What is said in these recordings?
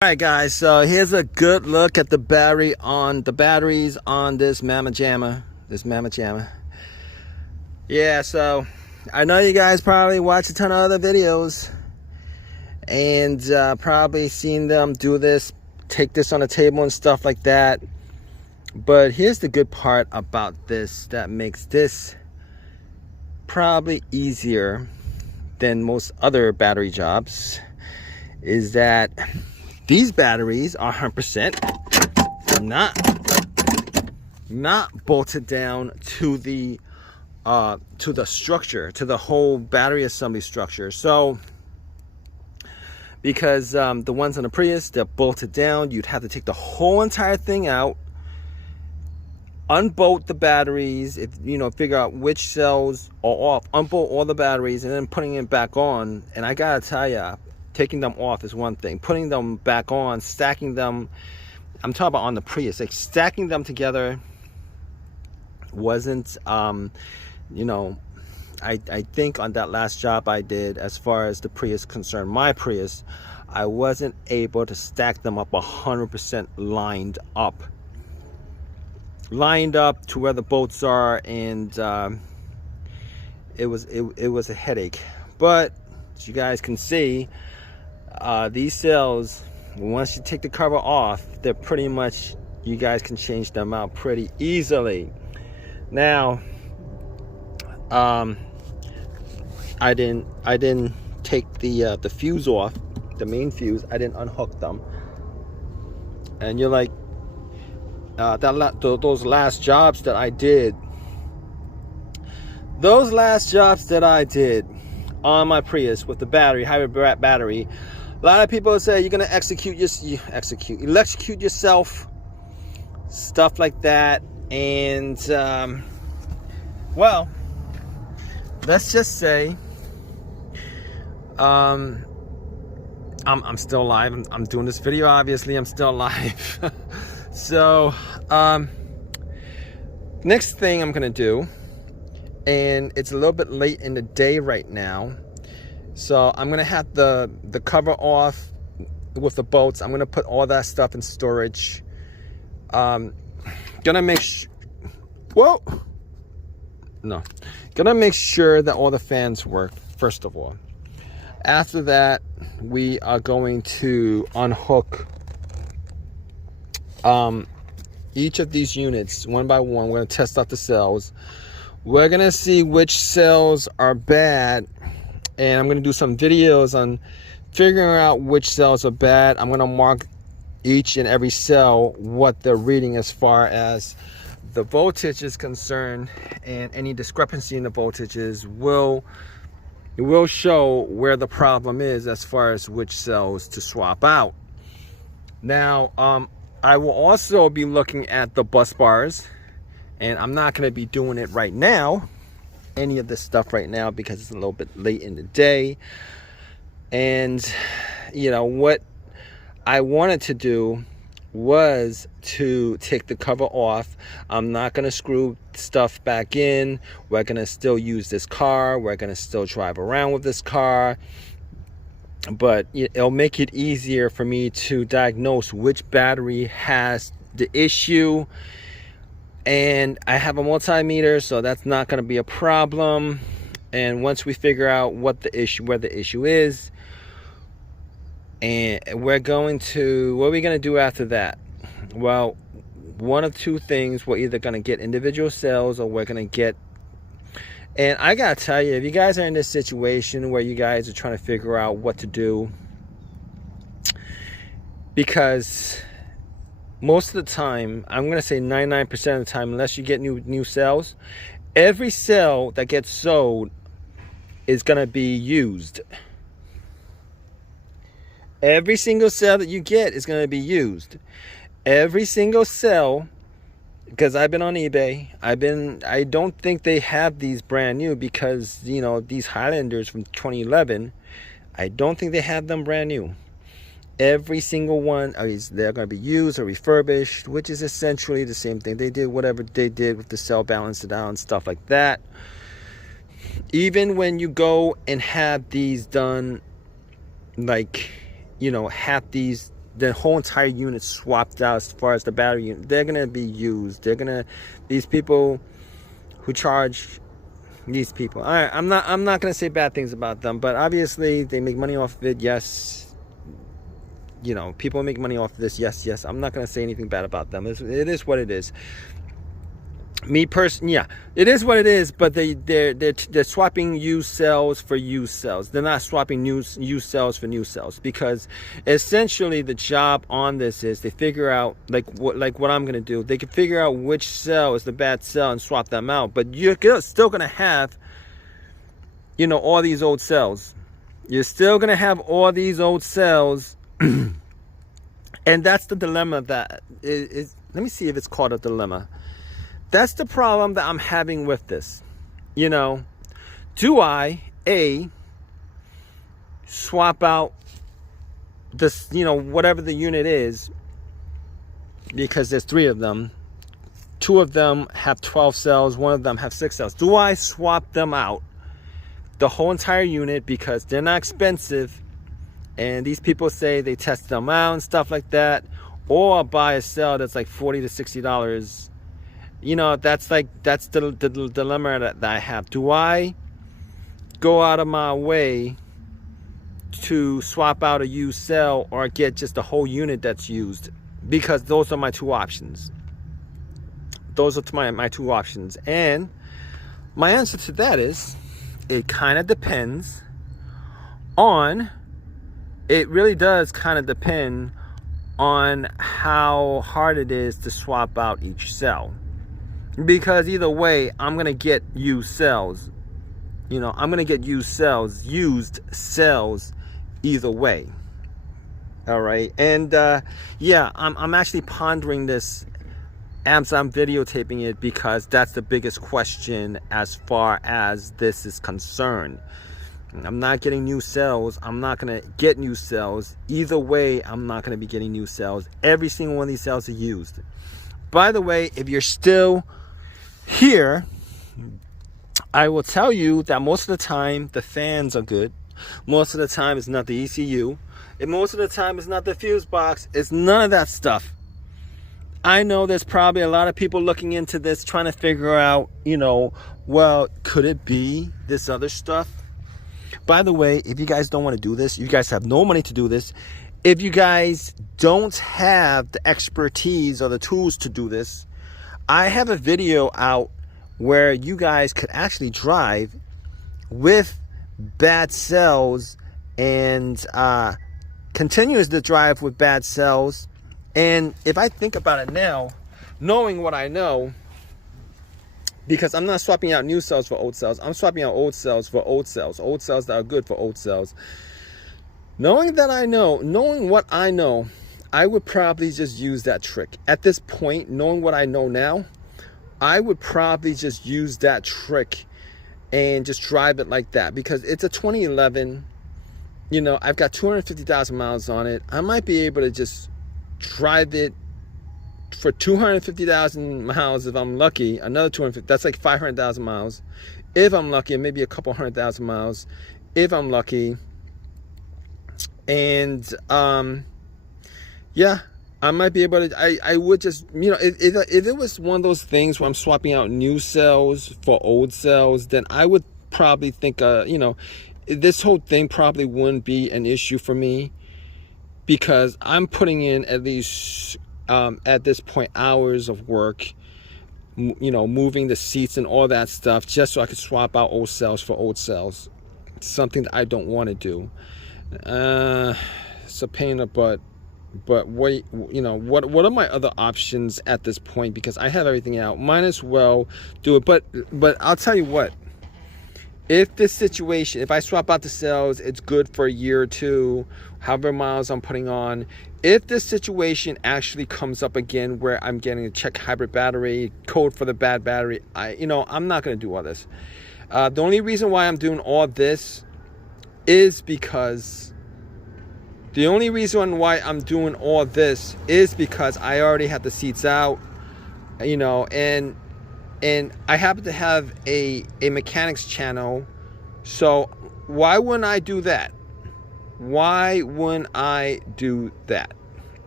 Alright guys, so here's a good look at the batteries on this Mamma Jamma. Yeah, so I know you guys probably watch a ton of other videos and probably seen them do this, take this on the table and stuff like that. But here's the good part about this that makes this probably easier than most other battery jobs, is that these batteries are 100% not bolted down to the structure, to the whole battery assembly structure. So because the ones on the Prius, they're bolted down, you'd have to take the whole entire thing out, unbolt the batteries, figure out which cells are off, unbolt all the batteries, and then putting it back on. And I gotta tell ya, taking them off is one thing. Putting them back on, stacking them, I'm talking about on the Prius, like stacking them together wasn't, I think on that last job I did, as far as the Prius concerned, my Prius, I wasn't able to stack them up 100% lined up to where the bolts are, and it was a headache. But as you guys can see, these cells, once you take the cover off, they're pretty much, you guys can change them out pretty easily. Now I didn't take the fuse off, the main fuse. I didn't unhook them. And you're like, those last jobs that I did on my Prius with the battery, hybrid battery, a lot of people say you're gonna electrocute yourself, stuff like that. And well, let's just say I'm still alive. I'm doing this video, obviously I'm still alive. So next thing I'm gonna do, and it's a little bit late in the day right now, so I'm gonna have the cover off with the bolts. I'm gonna put all that stuff in storage. Gonna make sure that all the fans work first of all. After that, we are going to unhook each of these units one by one. We're going to test out the cells. We're going to see which cells are bad, and I'm going to do some videos on figuring out which cells are bad. I'm going to mark each and every cell what they're reading as far as the voltage is concerned, and any discrepancy in the voltages will show where the problem is as far as which cells to swap out. Now I will also be looking at the bus bars, and I'm not going to be doing it right now, any of this stuff right now, because it's a little bit late in the day. And what I wanted to do was to take the cover off. I'm not going to screw stuff back in. We're going to still use this car. We're going to still drive around with this car. But it'll make it easier for me to diagnose which battery has the issue. And I have a multimeter, so that's not going to be a problem. And once we figure out where the issue is, and what are we going to do after that? Well, one of two things. We're either going to get individual cells, or we're going to get, and I gotta tell you, if you guys are in this situation where you guys are trying to figure out what to do, because most of the time, I'm gonna say 99% of the time, unless you get new cells, every cell that gets sold is gonna be used. Every single cell that you get is going to be used. Every single cell, because I've been on eBay. I don't think they have these brand new, because these Highlanders from 2011, I don't think they have them brand new. Every single one, they're going to be used or refurbished, which is essentially the same thing. They did whatever they did with the cell, balance it out and stuff like that. Even when you go and have these done, like, have these the whole entire unit swapped out as far as the battery unit. They're gonna be used. These people who charge these people. I'm not gonna say bad things about them, but obviously they make money off of it. Yes, you know, people make money off of this. Yes. I'm not gonna say anything bad about them. It is what it is. Me personally, yeah, it is what it is. But they're swapping used cells for used cells. They're not swapping used cells for new cells, because essentially the job on this is they figure out like what I'm gonna do. They can figure out which cell is the bad cell and swap them out. But you're still gonna have, you know, all these old cells. You're still gonna have all these old cells, and that's the dilemma that is. Let me see if it's called a dilemma. That's the problem that I'm having with this. You know, do I, swap out this, you know, whatever the unit is, because there's 3 of them. 2 of them have 12 cells, 1 of them have 6 cells. Do I swap them out, the whole entire unit, because they're not expensive, and these people say they test them out and stuff like that, or buy a cell that's like $40 to $60? You know, that's the dilemma that I have. Do I go out of my way to swap out a used cell, or get just a whole unit that's used? Because those are my 2 options. Those are my 2 options. And my answer to that is, it kind of depends on, it really does kind of depend on how hard it is to swap out each cell. Because either way, I'm going to get used cells. You know, I'm going to get used cells either way. All right. And yeah, I'm actually pondering this as I'm videotaping it, because that's the biggest question as far as this is concerned. I'm not getting new cells. I'm not going to get new cells. Either way, I'm not going to be getting new cells. Every single one of these cells are used. By the way, if you're still here, I will tell you that most of the time the fans are good. Most of the time it's not the ECU. And most of the time it's not the fuse box. It's none of that stuff. I know there's probably a lot of people looking into this, trying to figure out, you know, well, could it be this other stuff? By the way, if you guys don't want to do this, you guys have no money to do this. If you guys don't have the expertise or the tools to do this, I have a video out where you guys could actually drive with bad cells and continues to drive with bad cells. And if I think about it now, knowing what I know, because I'm not swapping out new cells for old cells, I'm swapping out old cells for old cells that are good for old cells. Knowing what I know, I would probably just use that trick. At this point, knowing what I know now, I would probably just use that trick and just drive it like that, because it's a 2011. You know, I've got 250,000 miles on it. I might be able to just drive it for 250,000 miles if I'm lucky. Another 250, that's like 500,000 miles if I'm lucky, and maybe a couple 100,000 miles if I'm lucky. And yeah, I might be able to, I would just, you know, if it was one of those things where I'm swapping out new cells for old cells, then I would probably think, you know, this whole thing probably wouldn't be an issue for me, because I'm putting in at least, at this point, hours of work, you know, moving the seats and all that stuff, just so I could swap out old cells for old cells. It's something that I don't want to do. It's a pain in the butt. But wait, you know, what are my other options at this point? Because I have everything out. Might as well do it. But I'll tell you what. If this situation, if I swap out the cells, it's good for a year or two, however miles I'm putting on. If this situation actually comes up again where I'm getting a check hybrid battery, code for the bad battery, I'm not going to do all this. The only reason why I'm doing all this is because I already have the seats out, you know, and I happen to have a mechanics channel. So why wouldn't I do that? Why wouldn't I do that?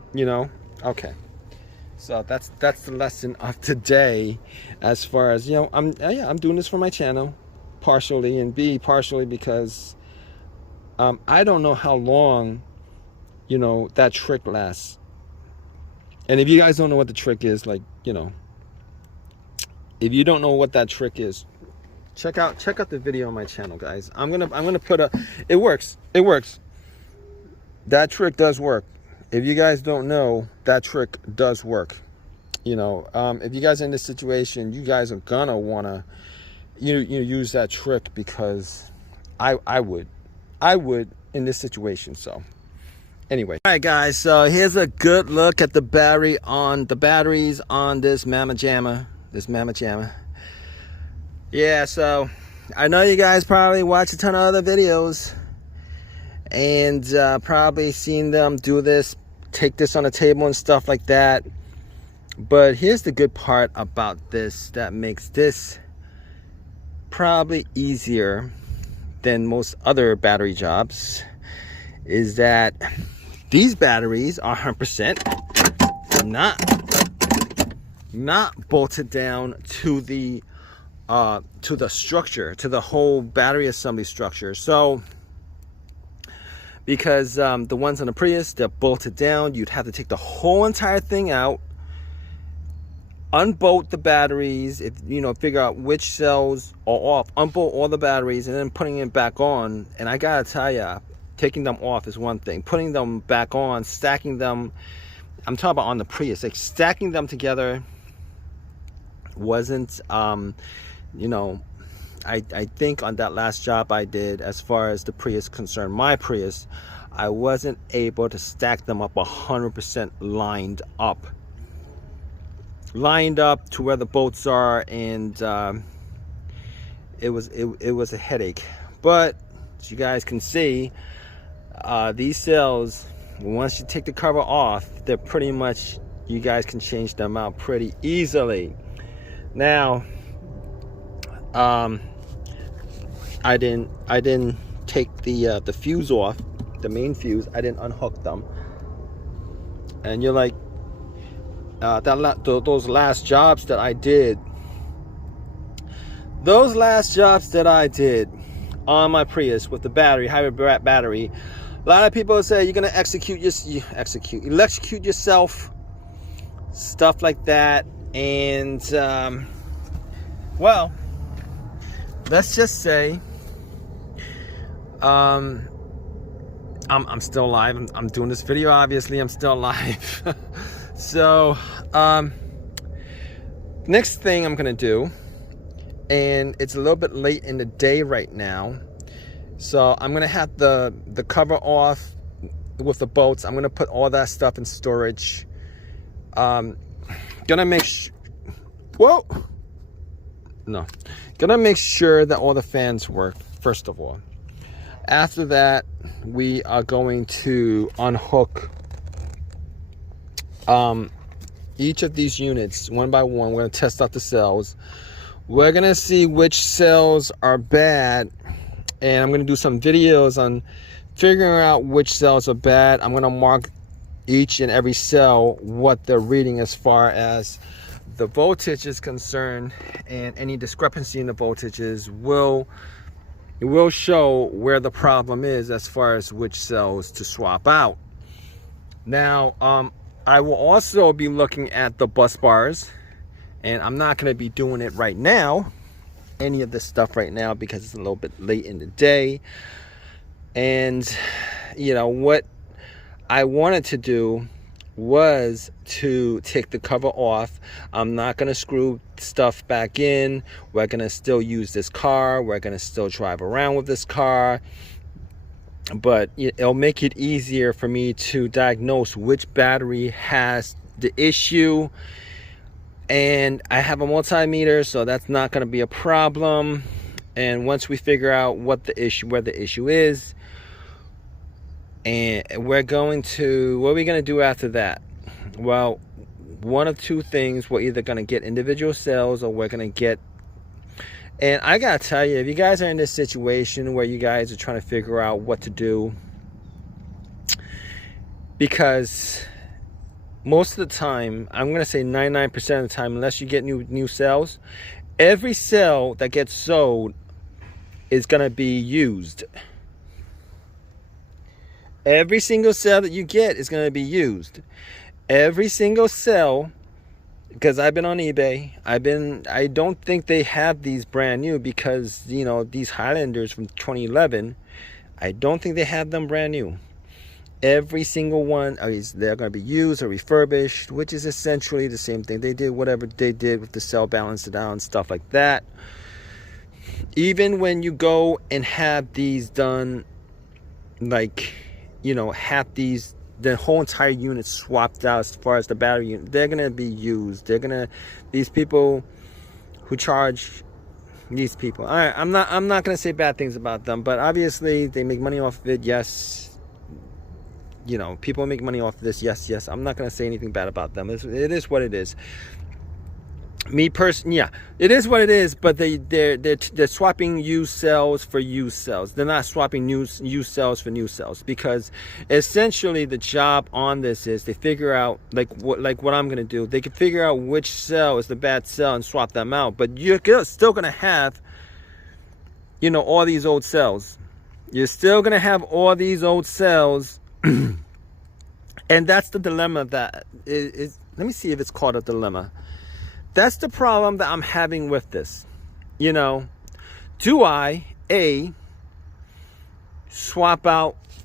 you know. Okay, so that's the lesson of today, as far as, you know, I'm doing this for my channel, partially, and partially because I don't know how long, you know, that trick lasts. And if you guys don't know what the trick is, like, you know, if you don't know what that trick is, check out the video on my channel, guys. I'm gonna put it works. That trick does work. If you guys don't know, that trick does work. You know, if you guys are in this situation, you guys are gonna wanna you use that trick, because I would in this situation. So anyway, all right, guys, so here's a good look at the batteries on this Mamma Jamma. Yeah, so I know you guys probably watch a ton of other videos and probably seen them do this, take this on the table and stuff like that. But here's the good part about this that makes this probably easier than most other battery jobs, is that these batteries are 100% not bolted down to the structure, to the whole battery assembly structure. So because the ones on the Prius, they're bolted down, you'd have to take the whole entire thing out, unbolt the batteries, if you know, figure out which cells are off, unbolt all the batteries, and then putting it back on. And I gotta tell ya, taking them off is one thing, putting them back on, stacking them, I'm talking about on the Prius, like stacking them together wasn't you know, I think on that last job I did, as far as the Prius concerned, my Prius, I wasn't able to stack them up 100% lined up to where the bolts are, and it was a headache. But as you guys can see, these cells, once you take the cover off, they're pretty much, you guys can change them out pretty easily. Now I didn't take the fuse off, the main fuse. I didn't unhook them. And you're like, those last jobs that I did, on my Prius with the battery, hybrid battery, a lot of people say you're gonna electrocute yourself, stuff like that. And well, let's just say I'm still alive. I'm doing this video, obviously I'm still alive. So next thing I'm gonna do, and it's a little bit late in the day right now, so I'm gonna have the cover off with the bolts. I'm gonna put all that stuff in storage. Gonna make sure that all the fans work first of all. After that, we are going to unhook each of these units one by one. We're going to test out the cells. We're going to see which cells are bad, and I'm going to do some videos on figuring out which cells are bad. I'm going to mark each and every cell, what they're reading as far as the voltage is concerned, and any discrepancy in the voltages will show where the problem is as far as which cells to swap out. Now I will also be looking at the bus bars, and I'm not going to be doing it right now, any of this stuff right now, because it's a little bit late in the day. And you know what I wanted to do was to take the cover off. I'm not going to screw stuff back in. We're going to still use this car. We're going to still drive around with this car. But it'll make it easier for me to diagnose which battery has the issue. And I have a multimeter, so that's not going to be a problem. And once we figure out where the issue is, and what are we going to do after that? Well, one of two things. We're either going to get individual cells, or we're going to get, and I gotta tell you, if you guys are in this situation where you guys are trying to figure out what to do, because most of the time, I'm going to say 99% of the time, unless you get new cells, every cell that gets sold is going to be used. Every single cell that you get is going to be used. Every single cell, because I've been on eBay, I don't think they have these brand new, because, you know, these Highlanders from 2011, I don't think they have them brand new. Every single one, they're going to be used or refurbished, which is essentially the same thing. They did whatever they did with the cell, balanced it out and stuff like that. Even when you go and have these done, like, you know, have these, the whole entire unit swapped out as far as the battery unit, they're going to be used. These people who charge, these people, I'm not going to say bad things about them, but obviously they make money off of it. Yes. You know, people make money off of this. Yes. I'm not going to say anything bad about them. It is what it is. Me personally, yeah, it is what it is. But they're swapping used cells for used cells. They're not swapping used cells for new cells, because essentially the job on this is they figure out like what I'm going to do. They can figure out which cell is the bad cell and swap them out. But you're still going to have, you know, all these old cells. You're still going to have all these old cells. And that's the dilemma that is. Let me see if it's called a dilemma. That's the problem that I'm having with this. You know, do I swap out